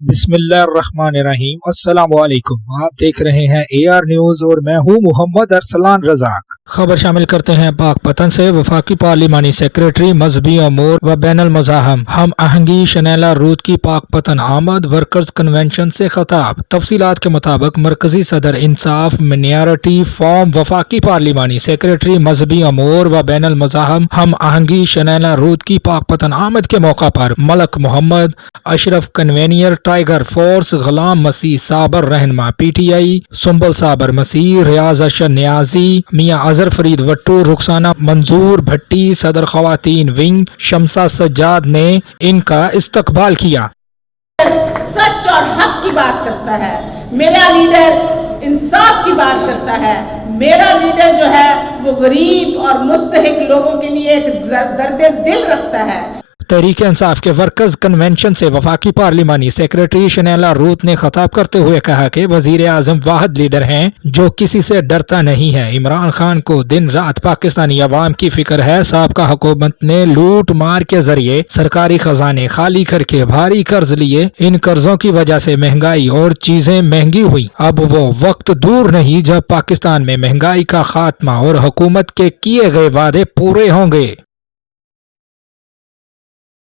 بسم اللہ الرحمن الرحیم، السلام علیکم۔ آپ دیکھ رہے ہیں AR نیوز اور میں ہوں محمد ارسلان رزاق۔ خبر شامل کرتے ہیں پاک پتن سے۔ وفاقی پارلیمانی سیکریٹری مذہبی امور و بین المذاہب ہم آہنگی شنیلا رود کی پاک پتن آمد ورکرز کنونشن سے خطاب۔ تفصیلات کے مطابق مرکزی صدر انصاف منارٹی فورم وفاقی پارلیمانی سیکریٹری مذہبی امور و بین المذاہب ہم آہنگی شنیلا رود کی پاک پتن آمد کے موقع پر ملک محمد اشرف کنوینئر ٹائیگر فورس، غلام مسیح صابر رہنما PTI، سنبل صابر مسیح، ریاض اشر نیازی، میاں اظہر فرید وٹو، رخسانہ منظور بھٹی صدر خواتین ونگ، شمسہ سجاد نے ان کا استقبال کیا۔ سچ اور حق کی بات کرتا ہے، میرا لیڈر انصاف کی بات کرتا ہے، میرا لیڈر جو ہے وہ غریب اور مستحق لوگوں کے لیے ایک درد دل رکھتا ہے۔ تحریک انصاف کے ورکرز کنونشن سے وفاقی پارلیمانی سیکریٹری شنیلا روت نے خطاب کرتے ہوئے کہا کہ وزیر اعظم واحد لیڈر ہیں جو کسی سے ڈرتا نہیں ہے۔ عمران خان کو دن رات پاکستانی عوام کی فکر ہے۔ سابقہ حکومت نے لوٹ مار کے ذریعے سرکاری خزانے خالی کر کے بھاری قرض لیے، ان قرضوں کی وجہ سے مہنگائی اور چیزیں مہنگی ہوئی۔ اب وہ وقت دور نہیں جب پاکستان میں مہنگائی کا خاتمہ اور حکومت کے کیے گئے وعدے پورے ہوں گے۔